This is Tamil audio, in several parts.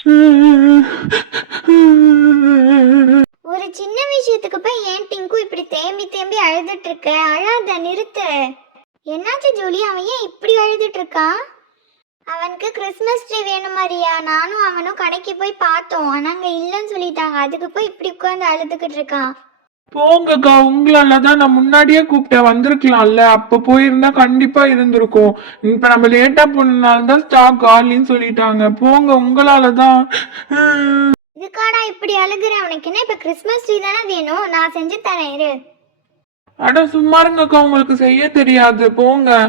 ஒரு சின்ன விஷயத்துக்கு போய் ஏன் டிங்கு இப்படி தேம்பி தேம்பி அழுதுட்டு இருக்க? அழாத, நிறுத்து. என்னாச்சு ஜூலி, அவன் ஏன் இப்படி அழுதுட்டு இருக்கான்? அவனுக்கு கிறிஸ்மஸ் ட்ரீ வேணும் மாதிரியா? நானும் அவனும் கடைக்கு போய் பார்த்தோம், ஆனா அங்க இல்லைன்னு சொல்லிட்டாங்க. அதுக்கு போய் இப்படி உட்காந்து அழுதுகிட்டு இருக்கான். போங்கக்கா, உங்களாலதான் நான் முன்னாடியே கூப்பிட்டேன், வந்திருக்கலாம்ல. அப்ப போயிருந்தா கண்டிப்பா இருந்திருக்கும். இப்ப நம்ம லேட்டா போனதுனாலதான் ஸ்டாக் காலின்னு சொல்லிட்டாங்க. போங்க, உங்களாலதான். இதுக்காடா இப்படி அழுகுற? அவனுக்கு என்ன இப்ப கிறிஸ்மஸ் ட்ரீ தானே வேணும்? நான் செஞ்சு தரேன், இரு. அட சும்மா இருங்கக்கா, உங்களுக்கு செய்ய தெரியாது, போங்க.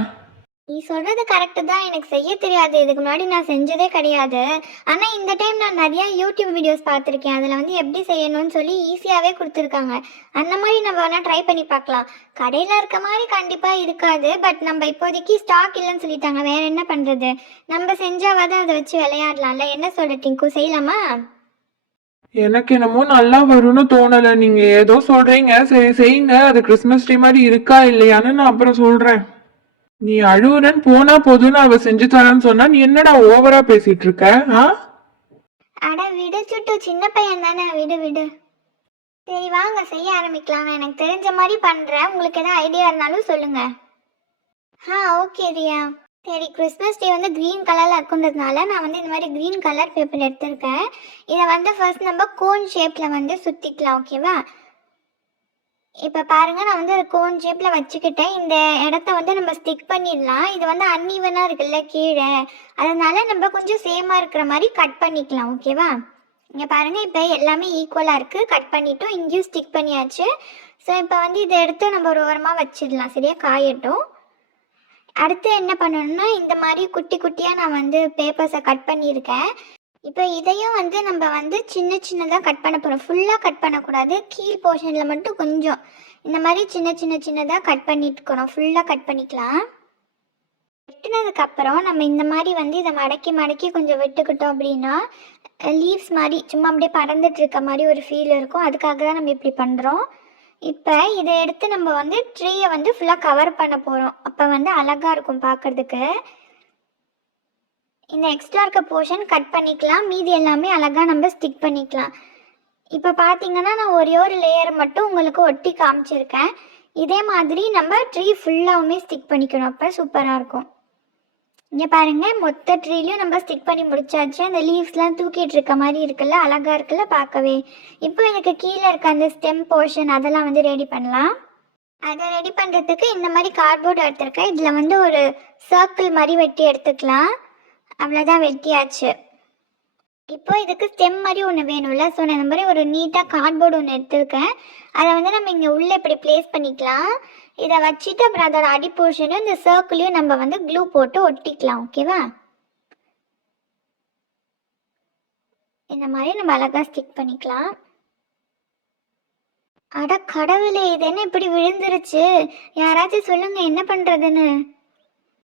நீ சொல்றது கரெக்டு தான், எனக்கு செய்ய தெரியாது. இதுக்கு முன்னாடி நான் செஞ்சதே கிடையாது. ஆனால் இந்த டைம் நான் நிறையா யூடியூப் வீடியோஸ் பார்த்துருக்கேன். அதில் வந்து எப்படி செய்யணும்னு சொல்லி ஈஸியாகவே கொடுத்துருக்காங்க. அந்த மாதிரி நம்ம வேணால் ட்ரை பண்ணி பார்க்கலாம். கடையில் இருக்க மாதிரி கண்டிப்பாக இருக்காது, பட் நம்ம இப்போதைக்கு ஸ்டாக் இல்லைன்னு சொல்லிட்டாங்க. வேறு என்ன பண்ணுறது? நம்ம செஞ்சாவது அதை வச்சு விளையாடலாம்ல. என்ன சொல்ற டிங்கு, செய்யலாமா? எனக்கு என்னமோ நல்லா வரும்னு தோணல. நீங்க ஏதோ சொல்றீங்க, சரி செய்யுங்க. அது கிறிஸ்மஸ் ட்ரீ மாதிரி இருக்கா இல்லையான்னு நான் அப்புறம் சொல்றேன். நீ அழுவுறன்னு போனா போதுன்னு அவ செஞ்சு தரேன்னு சொன்னா நீ என்னடா ஓவரா பேசிட்டு இருக்க? அட விடு சுட்டு, சின்ன பையன் தானே, விடு விடு. சரி வாங்க செய்ய ஆரம்பிக்கலாம். நான் எனக்கு தெரிஞ்ச மாதிரி பண்ணுறேன். உங்களுக்கு எதாவது ஐடியா இருந்தாலும் சொல்லுங்கள். ஓகே ரியா. சரி, கிறிஸ்மஸ் டே வந்து க்ரீன் கலரில் இருக்குன்றதுனால நான் வந்து இந்த மாதிரி க்ரீன் கலர் பேப்பர் எடுத்திருக்கேன். இதை வந்து ஃபர்ஸ்ட் நம்ம கோன் ஷேப்பில் வந்து சுற்றிக்கலாம், ஓகேவா? இப்போ பாருங்கள், நான் வந்து கோன் ஷேப்பில் வச்சுக்கிட்டேன். இந்த இடத்த வந்து நம்ம ஸ்டிக் பண்ணிடலாம். இது வந்து அன்ஈவனாக இருக்குல்ல கீழே, அதனால நம்ம கொஞ்சம் சேமாக இருக்கிற மாதிரி கட் பண்ணிக்கலாம், ஓகேவா? இங்கே பாருங்கள், இப்போ எல்லாமே ஈக்குவலாக இருக்குது. கட் பண்ணிட்டோம், இங்கேயும் ஸ்டிக் பண்ணியாச்சு. ஸோ இப்போ வந்து இதை எடுத்து நம்ம ஒரு ஓரமாக வச்சிடலாம், சரியா? காயட்டும். அடுத்து என்ன பண்ணணும்னா, இந்த மாதிரி குட்டி குட்டியாக நான் வந்து பேப்பர்ஸை கட் பண்ணியிருக்கேன். இப்போ இதையும் வந்து நம்ம வந்து சின்ன சின்னதாக கட் பண்ண போகிறோம். ஃபுல்லாக கட் பண்ணக்கூடாது, கீழ் போர்ஷனில் மட்டும் கொஞ்சம் இந்த மாதிரி சின்னதாக கட் பண்ணிட்டுக்கணும். ஃபுல்லாக கட் பண்ணிக்கலாம். வெட்டினதுக்கப்புறம் நம்ம இந்த மாதிரி வந்து இதை மடக்கி மடக்கி கொஞ்சம் விட்டுக்கிட்டோம் அப்படின்னா லீவ்ஸ் மாதிரி சும்மா அப்படியே பறந்துட்டு இருக்க மாதிரி ஒரு ஃபீல் இருக்கும். அதுக்காக தான் நம்ம இப்படி பண்ணுறோம். இப்போ இதை எடுத்து நம்ம வந்து ட்ரீயை வந்து ஃபுல்லாக கவர் பண்ண போகிறோம். அப்போ வந்து அழகாக இருக்கும் பார்க்குறதுக்கு. இந்த எக்ஸ்ட்ரா இருக்க போர்ஷன் கட் பண்ணிக்கலாம், மீதி எல்லாமே அழகாக நம்ம ஸ்டிக் பண்ணிக்கலாம். இப்போ பார்த்தீங்கன்னா நான் ஒரே ஒரு லேயர் மட்டும் உங்களுக்கு ஒட்டி காமிச்சிருக்கேன். இதே மாதிரி நம்ம ட்ரீ ஃபுல்லாகவுமே ஸ்டிக் பண்ணிக்கணும், அப்போ சூப்பராக இருக்கும். இங்கே பாருங்கள், மொத்த ட்ரீலையும் நம்ம ஸ்டிக் பண்ணி முடிச்சாச்சு. அந்த லீவ்ஸ்லாம் தூக்கிட்டு இருக்க மாதிரி இருக்குல்ல, அழகாக இருக்குல்ல பார்க்கவே. இப்போ எனக்கு கீழே இருக்க அந்த ஸ்டெம் போர்ஷன் அதெல்லாம் வந்து ரெடி பண்ணலாம். அதை ரெடி பண்ணுறதுக்கு இந்த மாதிரி கார்ட்போர்ட் எடுத்துருக்கேன். இதில் வந்து ஒரு சர்க்கிள் மாதிரி வெட்டி எடுத்துக்கலாம். அவ்வளோதான், வெட்டியாச்சு. இப்போ இதுக்கு ஸ்டெம் மாதிரி ஒன்று வேணும்ல, ஸோ நான் இந்த மாதிரி ஒரு நீட்டாக கார்ட்போர்டு ஒன்று எடுத்துருக்கேன். அதை வந்து நம்ம இங்கே உள்ளே இப்படி ப்ளேஸ் பண்ணிக்கலாம். இதை வச்சுட்டு அப்புறம் அதோட அடி போர்ஷனும் இந்த சர்க்கிளையும் நம்ம வந்து க்ளூ போட்டு ஒட்டிக்கலாம், ஓகேவா? இந்த மாதிரி நம்ம அழகாக ஸ்டிக் பண்ணிக்கலாம். அட கடவுளே, இது என்ன இப்படி விழுந்துருச்சு? யாராச்சும் சொல்லுங்க என்ன பண்ணுறதுன்னு.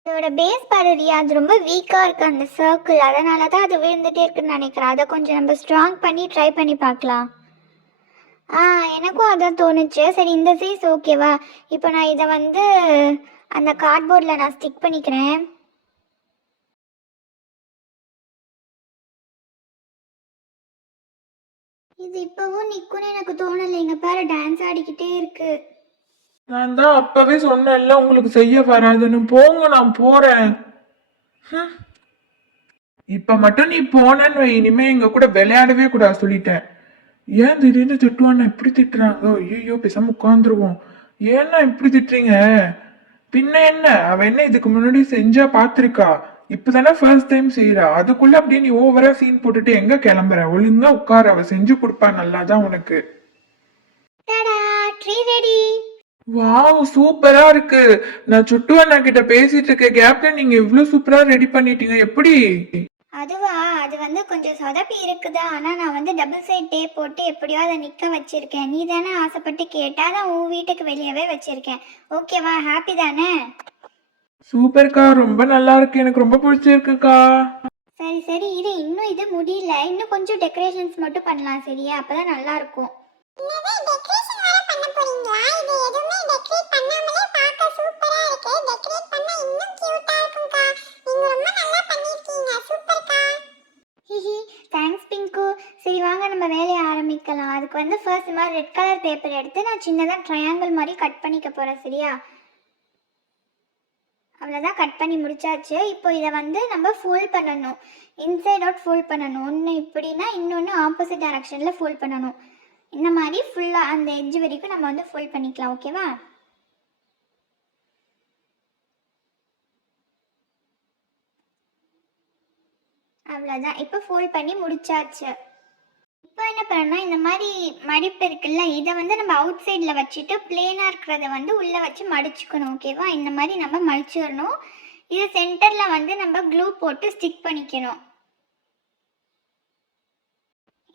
இதோட பேஸ் பாருரியா, அது ரொம்ப வீக்காக இருக்குது அந்த சர்க்கிள், அதனால தான் அது விழுந்துகிட்டே இருக்குன்னு நினைக்கிறேன். அதை கொஞ்சம் நம்ம ஸ்ட்ராங் பண்ணி ட்ரை பண்ணி பார்க்கலாம். எனக்கும் அதான் தோணுச்சு. சரி, இந்த சைஸ் ஓகேவா? இப்போ நான் இதை வந்து அந்த கார்ட்போர்டில் நான் ஸ்டிக் பண்ணிக்கிறேன். இது இப்போவும் நிற்கும்னு எனக்கு தோணலை. இங்கே பாரு, டான்ஸ் ஆடிக்கிட்டே இருக்கு. நான் தான் அப்பவே சொன்னேன்ல உங்களுக்கு செய்ய வராதுன்னு. போங்க, நான் போறேன். இப்ப மட்டும் நீ போனன்னு வை, இனிமே எங்க கூட விளையாடவே கூடாது சொல்லிட்டேன். ஏன் திடீர்னு திட்டுவான்னு இப்படி திட்டுறாங்க? ஐயோ, பேசாம உட்காந்துருவோம். ஏன்னா இப்படி திட்டுறீங்க? பின்ன என்ன, அவ என்ன இதுக்கு முன்னாடி செஞ்சா பாத்திருக்கா? இப்பதானே ஃபர்ஸ்ட் டைம் செய்யறா, அதுக்குள்ள அப்படியே நீ ஓவரா சீன் போட்டுட்டு எங்க கிளம்புற? ஒழுங்கா உட்கார, அவ செஞ்சு கொடுப்பா, நல்லாதான் உனக்கு. வாவ், சூப்பரா இருக்கு. நான் சுட்டு அண்ணா கிட்ட பேசிட்டு இருக்க கேப்ல நீங்க இவ்வளவு சூப்பரா ரெடி பண்ணிட்டீங்க, எப்படி? அதுவா, அது வந்து கொஞ்சம் சொதப்பி இருக்குதா, ஆனால் நான் வந்து டபுள் சைட் டேப் போட்டு எப்படியோ அதை நிற்க வச்சிருக்கேன். நீ தானே ஆசைப்பட்டு கேட்டால் தான் உன் வீட்டுக்கு வெளியவே வச்சிருக்கேன். ஓகேவா? ஹாப்பி தானே? சூப்பர்க்கா, ரொம்ப நல்லா இருக்கு, எனக்கு ரொம்ப பிடிச்சிருக்குக்கா. சரி சரி, இது இன்னும் இது முடியல, இன்னும் கொஞ்சம் டெக்கரேஷன்ஸ் மட்டும் பண்ணலாம், சரியா? அப்பதான் நல்லா இருக்கும். பண்ணிக்கலாம். அதுக்கு வந்து ஃபர்ஸ்ட் இந்த மாதிரி ரெட் கலர் பேப்பர் எடுத்து நான் சின்னதாக ட்ரையாங்கிள் மாதிரி கட் பண்ணிக்க போகிறேன். சரியா? அவ்வளோதான், கட் பண்ணி முடிச்சாச்சு. இப்போ இதை வந்து நம்ம ஃபோல்ட் பண்ணணும். இன்சைட் அவுட் ஃபோல்ட் பண்ணணும். ஒன்று இப்படின்னா இன்னொன்று ஆப்போசிட் டைரக்ஷனில் ஃபோல்ட் பண்ணணும். இந்த மாதிரி ஃபுல்லாக அந்த எட்ஜ் வரைக்கும் நம்ம வந்து ஃபோல்ட் பண்ணிக்கலாம். ஓகேவா? அவ்வளோதான், இப்போ ஃபோல்ட் பண்ணி முடிச்சாச்சு. இப்போ என்ன பண்ணணும்னா இந்த மாதிரி மடிப்பு இருக்குல்ல, இதை வந்து நம்ம அவுட் சைடில் வச்சுட்டு பிளேனாக இருக்கிறத வந்து உள்ளே வச்சு மடிச்சுக்கணும். ஓகேவா? இந்த மாதிரி நம்ம மடிச்சிடணும். இது சென்டரில் வந்து நம்ம க்ளூ போட்டு ஸ்டிக் பண்ணிக்கணும்.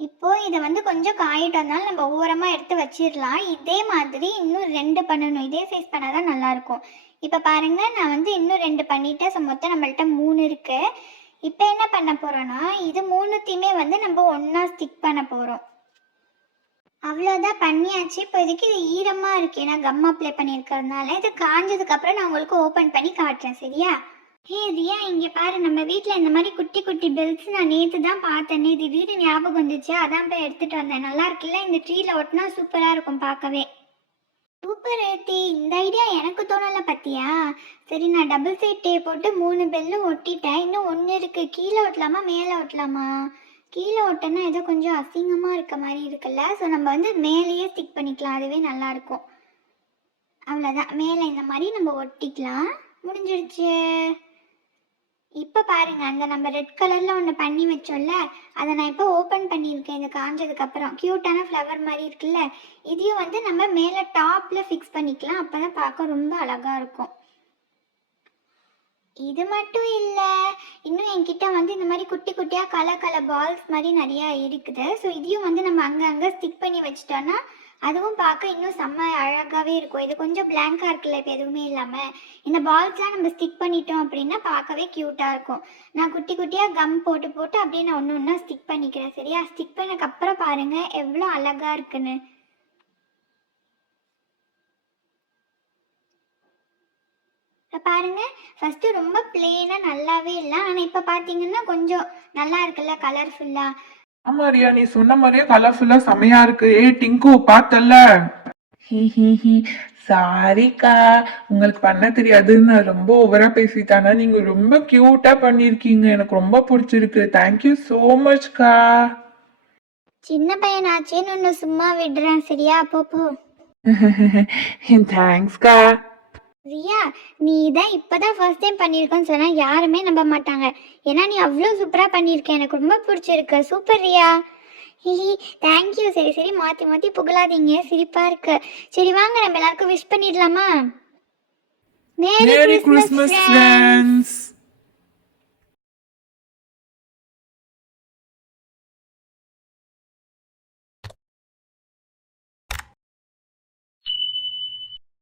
இப்போ இதை வந்து கொஞ்சம் காயிட்டதுனால நம்ம ஓரமாக எடுத்து வச்சிடலாம். இதே மாதிரி இன்னும் 2 பண்ணணும். இதே சைஸ் பண்ணால் தான் நல்லாயிருக்கும். இப்போ பாருங்கள், நான் வந்து இன்னும் 2 பண்ணிட்டேன். ஸோ மொத்தம் நம்மள்ட்ட 3 இருக்குது. இப்போ என்ன பண்ண போகிறோன்னா இது 3த்தையுமே வந்து நம்ம ஒன்றா ஸ்டிக் பண்ண போகிறோம். அவ்வளோதான், பண்ணியாச்சு. இப்போ இதுக்கு இது ஈரமாக இருக்குது, ஏன்னா கம் அப்ளை பண்ணியிருக்கிறதுனால. இது காஞ்சதுக்கப்புறம் நான் உங்களுக்கு ஓப்பன் பண்ணி காட்டுறேன். சரியா? ஹே ரியா, இங்கே பாரு, நம்ம வீட்டில் இந்த மாதிரி குட்டி குட்டி பெல்ஸ் நான் நேற்று தான் பார்த்தேனே. திடீர்னு ஞாபகம் வந்துச்சு, அதான் போய் எடுத்துகிட்டு வந்தேன். நல்லா இருக்குல்ல? இந்த ட்ரீல ஒட்டினா சூப்பராக இருக்கும் பார்க்கவே. சூப்பர் ஏத்தி, இந்த ஐடியா எனக்கு தோணலை பத்தியா? சரி, நான் டபுள் சைட் டேப் போட்டு 3 பெல்லும் ஒட்டிட்டேன். இன்னும் 1 இருக்குது. கீழே ஒட்டலாமா மேலே ஒட்டலாமா? கீழே ஒட்டினா ஏதோ கொஞ்சம் அசிங்கமாக இருக்க மாதிரி இருக்குல்ல. ஸோ நம்ம வந்து மேலேயே ஸ்டிக் பண்ணிக்கலாம், அதுவே நல்லாயிருக்கும். அவ்வளோதான், மேலே இந்த மாதிரி நம்ம ஒட்டிக்கலாம். முடிஞ்சிடுச்சு. இப்போ பாருங்கள், அந்த நம்ம ரெட் கலரில் ஒன்று பண்ணி வச்சோம்ல, அதை நான் இப்போ ஓப்பன் பண்ணியிருக்கேன். இது காஞ்சதுக்கப்புறம் க்யூட்டான ஃப்ளவர் மாதிரி இருக்குல்ல, இதையும் வந்து நம்ம மேலே டாப்பில் ஃபிக்ஸ் பண்ணிக்கலாம். அப்போ தான் பார்க்க ரொம்ப அழகாக இருக்கும். இது மட்டும் இல்லை, இன்னும் என்கிட்ட வந்து இந்த மாதிரி குட்டி குட்டியாக கலர் கலர் பால்ஸ் மாதிரி நிறையா இருக்குது. ஸோ இதையும் வந்து நம்ம அங்கங்கே ஸ்டிக் பண்ணி வச்சிட்டோன்னா அதுவும் பார்க்க இன்னும் செம்ம அழகாகவே இருக்கும். இது கொஞ்சம் பிளாங்காக இருக்குல்ல, இப்போ எதுவுமே இல்லாமல். இந்த பால்ஸ்லாம் நம்ம ஸ்டிக் பண்ணிட்டோம் அப்படின்னா பார்க்கவே க்யூட்டாக இருக்கும். நான் குட்டி குட்டியாக கம் போட்டு போட்டு அப்படியே நான் ஒன்று ஒன்றா ஸ்டிக் பண்ணிக்கிறேன். சரியா? ஸ்டிக் பண்ணதுக்கப்புறம் பாருங்கள் எவ்வளோ அழகாக இருக்குன்னு. இப்போ பாருங்கள், ஃபஸ்ட்டு ரொம்ப பிளெயினாக நல்லாவே இல்லை, ஆனால் இப்போ பார்த்தீங்கன்னா கொஞ்சம் நல்லா இருக்குல்ல கலர்ஃபுல்லாக. ஆமா ரியா, நீ சொன்ன மாதிரியே கலர்ஃபுல்லா செமையா இருக்கு. ஏய் டிங்கு, பார்த்தல்ல? சாரிக்கா, உங்களுக்கு பண்ண தெரியாதுன்னு ரொம்ப ஓவரா பேசிட்டானா? நீங்க ரொம்ப கியூட்டா பண்ணிருக்கீங்க, எனக்கு ரொம்ப பிடிச்சிருக்கு. தேங்க்யூ சோ மச்க்கா. சின்ன பையனாச்சேன்னு ஒன்று சும்மா விடுறேன். சரியா? போ. தேங்க்ஸ்க்கா. ரியா, நீ தான் இப்போதான் ஃபர்ஸ்ட் டைம் பண்ணியிருக்கேன்னு சொன்னால் யாருமே நம்ப மாட்டாங்க. ஏன்னா நீ அவ்வளோ சூப்பராக பண்ணியிருக்க, எனக்கு ரொம்ப பிடிச்சிருக்கு. சூப்பர் ரியா. ஹிஹி, தேங்க்யூ. சரி சரி, மாற்றி மாற்றி புகழாதீங்க, சிரிப்பாக இருக்கு. சரி வாங்க, நம்ம எல்லாருக்கும் விஷ் பண்ணிடலாமா? Merry Christmas friends.